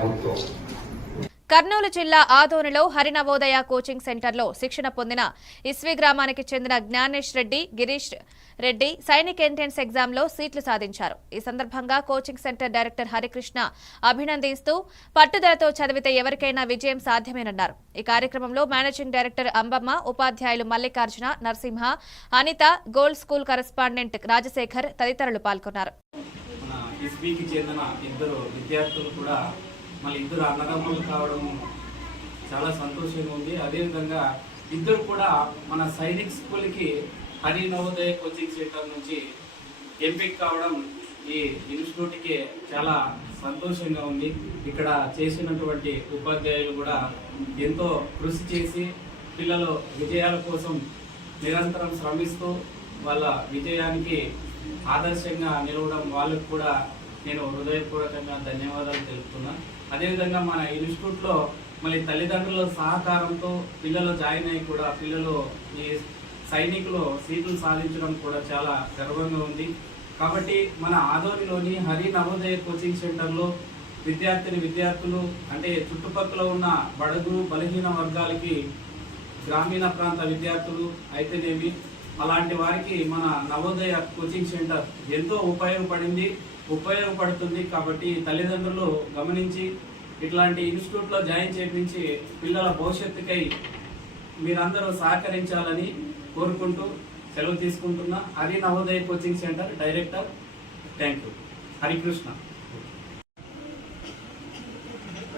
ప్రభుత్వం. కర్నూలు జిల్లా ఆదోనిలో హరినవోదయ కోచింగ్ సెంటర్లో శిక్షణ పొందిన ఇస్వి గ్రామానికి చెందిన జ్ఞానేష్ రెడ్డి, గిరీష్ రెడ్డి సైనిక్ ఎంట్రన్స్ ఎగ్జామ్లో సీట్లు సాధించారు. ఈ సందర్భంగా కోచింగ్ సెంటర్ డైరెక్టర్ హరికృష్ణ అభినందిస్తూ పట్టుదలతో చదివితే ఎవరికైనా విజయం సాధ్యమేనన్నారు. ఈ కార్యక్రమంలో మేనేజింగ్ డైరెక్టర్ అంబమ్మ, ఉపాధ్యాయులు Mallikarjuna, Narasimha, Anitha, gold school correspondent Rajashekar తదితరులు పాల్గొన్నారు. మళ్ళీ ఇద్దరు అన్నదమ్ములు కావడము చాలా సంతోషంగా ఉంది. అదేవిధంగా ఇద్దరు కూడా మన సైనిక్ స్కూల్కి హరి నవోదయ కోచింగ్ సెంటర్ నుంచి ఎంపిక కావడం ఈ ఇన్స్టిట్యూట్కి చాలా సంతోషంగా ఉంది. ఇక్కడ చేసినటువంటి ఉపాధ్యాయులు కూడా ఎంతో కృషి చేసి పిల్లల విజయాల కోసం నిరంతరం శ్రమిస్తూ వాళ్ళ విజయానికి ఆదర్శంగా నిలవడం వాళ్ళకు కూడా నేను హృదయపూర్వకంగా ధన్యవాదాలు తెలుపుతున్నా. అదేవిధంగా మన ఇన్స్టిట్యూట్లో మళ్ళీ తల్లిదండ్రుల సహకారంతో పిల్లలు జాయిన్ అయ్యి కూడా పిల్లలు ఈ సైనికులు సీట్లు సాధించడం కూడా చాలా గర్వంగా ఉంది. కాబట్టి మన ఆదోనిలోని హరి నవోదయ కోచింగ్ సెంటర్లో విద్యార్థులు అంటే చుట్టుపక్కల ఉన్న బడుగు బలహీన వర్గాలకి, గ్రామీణ ప్రాంత విద్యార్థులు అయితేనేమి అలాంటి వారికి మన నవోదయ కోచింగ్ సెంటర్ ఎంతో ఉపయోగపడుతుంది. కాబట్టి తల్లిదండ్రులు గమనించి ఇట్లాంటి ఇన్స్టిట్యూట్లో జాయిన్ చేయించి పిల్లల భవిష్యత్తుకై మీరందరూ సహకరించాలని కోరుకుంటూ సెలవు తీసుకుంటున్నా. Hari Navodaya coaching centre director. Thank you. Harikrishna.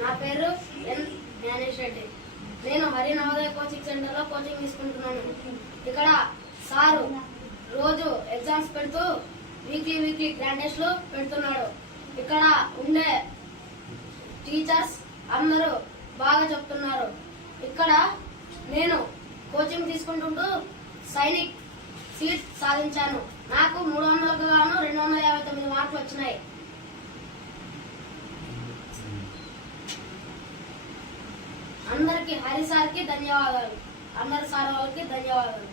నా పేరు జ్ఞానేష్ రెడ్డి. నేను హరి నవోదయ కోచింగ్ సెంటర్లో కోచింగ్ తీసుకుంటున్నాను. ఇక్కడ సారు రోజు ఎగ్జామ్స్ పెడుతూ వీక్లీ గ్రాండ్ టెస్ట్లు పెడుతున్నాడు. ఇక్కడ ఉండే టీచర్స్ అందరూ బాగా చెప్తున్నారు. ఇక్కడ నేను కోచింగ్ తీసుకుంటుంటూ సైనిక్ సీట్ సాధించాను. నాకు 300కు గాను 259 మార్కులు వచ్చినాయి. అందరికీ హరి సార్కి ధన్యవాదాలు. అందరి సార్ వాళ్ళకి ధన్యవాదాలు.